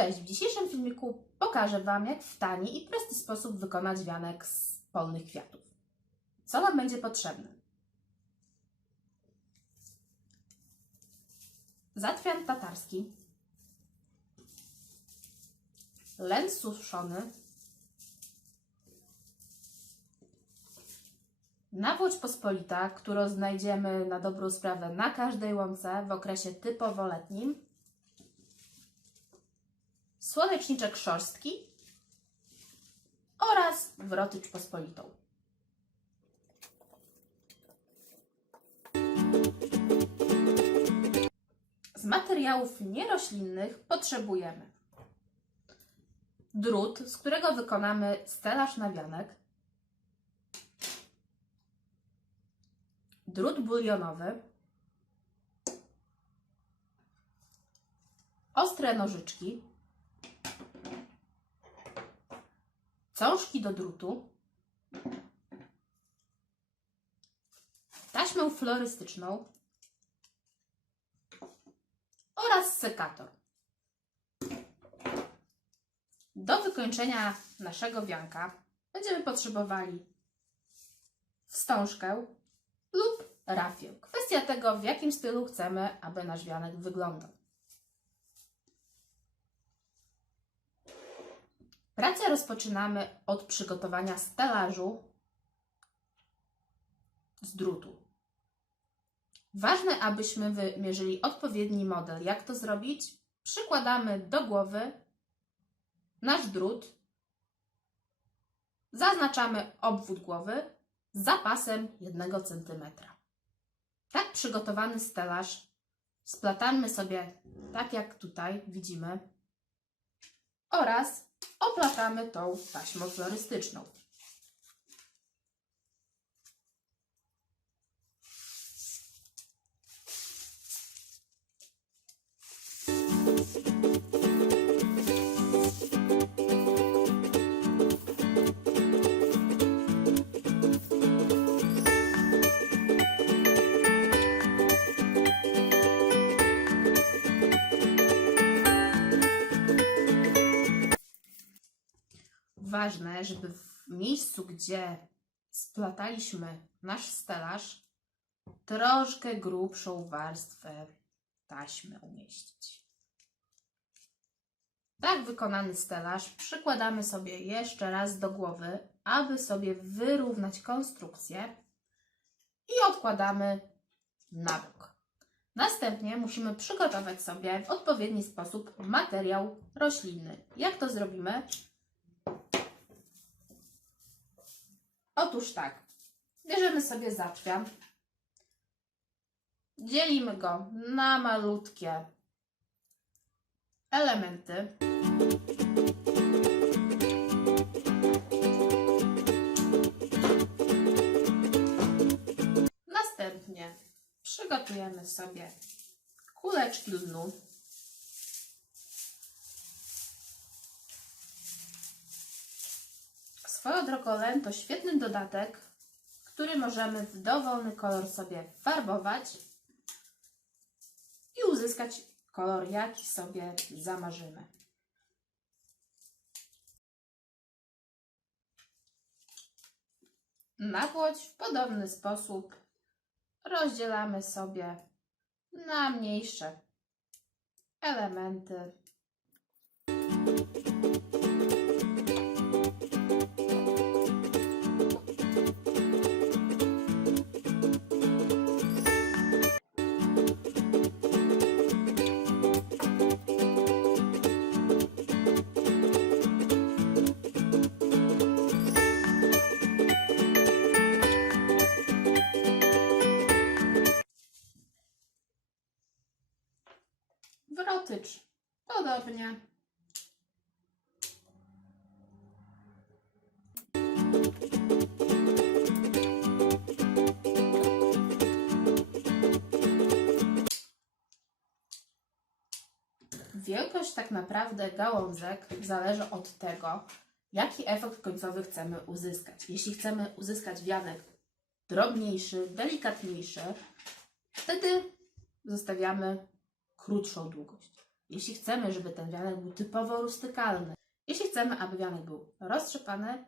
Cześć! W dzisiejszym filmiku pokażę Wam, jak w tani i prosty sposób wykonać wianek z polnych kwiatów. Co nam będzie potrzebne? Zatwian tatarski, len suszony, nawłoć pospolita, którą znajdziemy na dobrą sprawę na każdej łące w okresie typowo letnim, słoneczniczek szorstki oraz wrotycz pospolitą. Z materiałów nieroślinnych potrzebujemy drut, z którego wykonamy stelaż na wianek, drut bulionowy, ostre nożyczki, cążki do drutu, taśmę florystyczną oraz sekator. Do wykończenia naszego wianka będziemy potrzebowali wstążkę lub rafię. Kwestia tego, w jakim stylu chcemy, aby nasz wianek wyglądał. Pracę rozpoczynamy od przygotowania stelażu z drutu. Ważne, abyśmy wymierzyli odpowiedni model. Jak to zrobić? Przykładamy do głowy nasz drut, zaznaczamy obwód głowy z zapasem 1 cm. Tak przygotowany stelaż splatamy sobie tak jak tutaj widzimy oraz oplatamy tą taśmą florystyczną. Ważne, żeby w miejscu, gdzie splataliśmy nasz stelaż, troszkę grubszą warstwę taśmy umieścić. Tak wykonany stelaż przykładamy sobie jeszcze raz do głowy, aby sobie wyrównać konstrukcję i odkładamy na bok. Następnie musimy przygotować sobie w odpowiedni sposób materiał roślinny. Jak to zrobimy? Otóż tak, bierzemy sobie zatwian, dzielimy go na malutkie elementy. Następnie przygotujemy sobie kuleczki lnu. Swoją drogą len to świetny dodatek, który możemy w dowolny kolor sobie farbować i uzyskać kolor, jaki sobie zamarzymy. Nawłoć w podobny sposób rozdzielamy sobie na mniejsze elementy. Wielkość tak naprawdę gałązek zależy od tego, jaki efekt końcowy chcemy uzyskać. Jeśli chcemy uzyskać wianek drobniejszy, delikatniejszy, wtedy zostawiamy krótszą długość. Jeśli chcemy, żeby ten wianek był typowo rustykalny, jeśli chcemy, aby wianek był roztrzepany,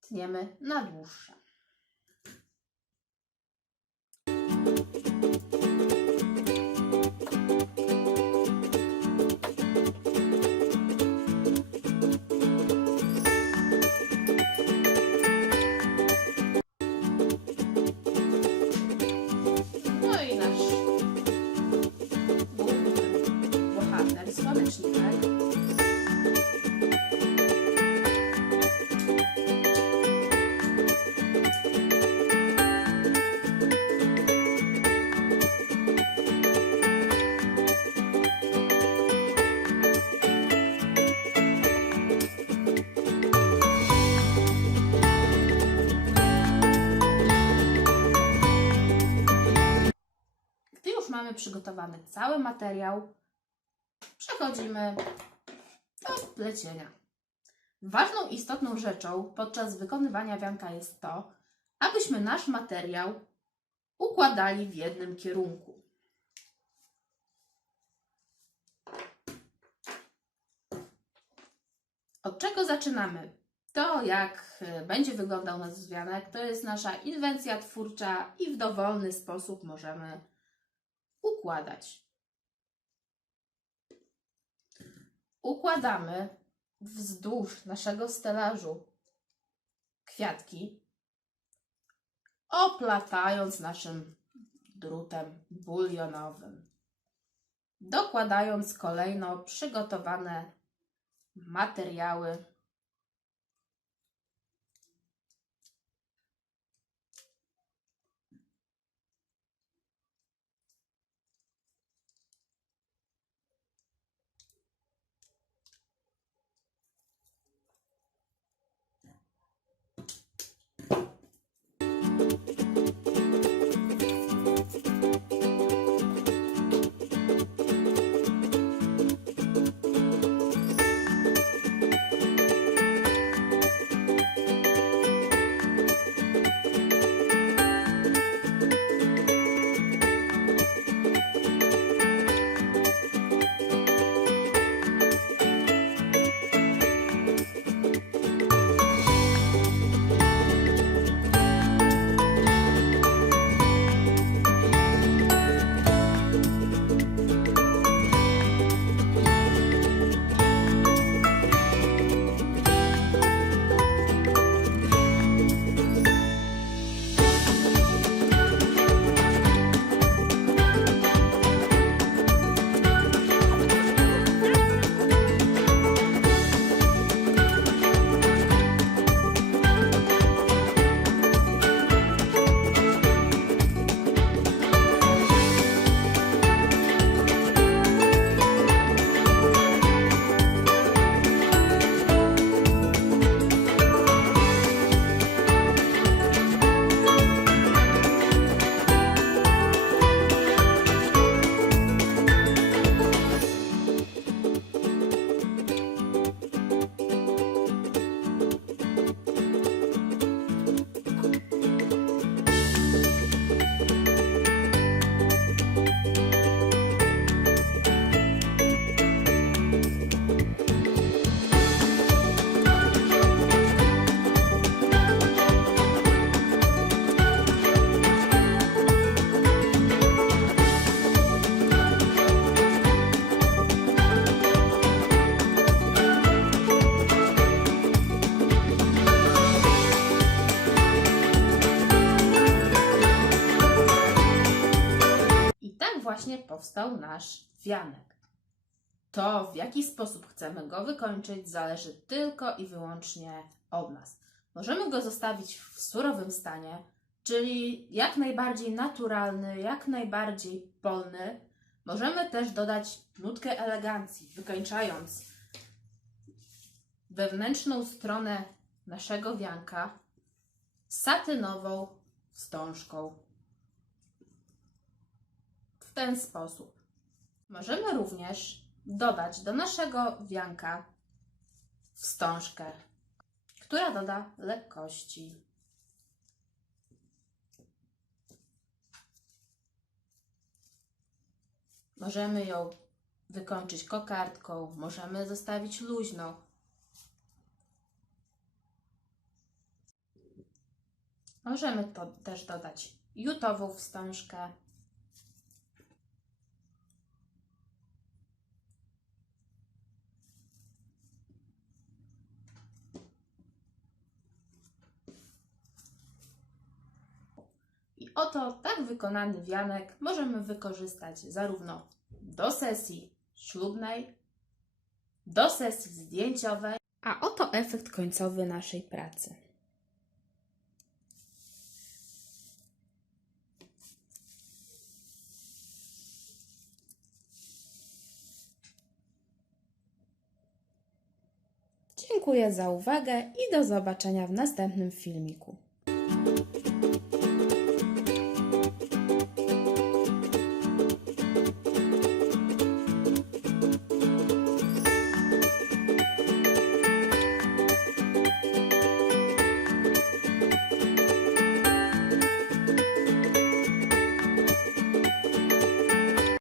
tniemy na dłuższe. Mamy przygotowany cały materiał, przechodzimy do plecienia. Ważną, istotną rzeczą podczas wykonywania wianka jest to, abyśmy nasz materiał układali w jednym kierunku. Od czego zaczynamy? To, jak e, będzie wyglądał nasz wianek, to jest nasza inwencja twórcza i w dowolny sposób możemy układać. Układamy wzdłuż naszego stelażu kwiatki, oplatając naszym drutem bulionowym. Dokładając kolejno przygotowane materiały właśnie powstał nasz wianek. To, w jaki sposób chcemy go wykończyć, zależy tylko i wyłącznie od nas. Możemy go zostawić w surowym stanie, czyli jak najbardziej naturalny, jak najbardziej polny. Możemy też dodać nutkę elegancji, wykończając wewnętrzną stronę naszego wianka satynową wstążką ten sposób. Możemy również dodać do naszego wianka wstążkę, która doda lekkości. Możemy ją wykończyć kokardką, możemy zostawić luźno. Możemy też dodać jutową wstążkę. I oto tak wykonany wianek możemy wykorzystać zarówno do sesji ślubnej, do sesji zdjęciowej, a oto efekt końcowy naszej pracy. Dziękuję za uwagę i do zobaczenia w następnym filmiku.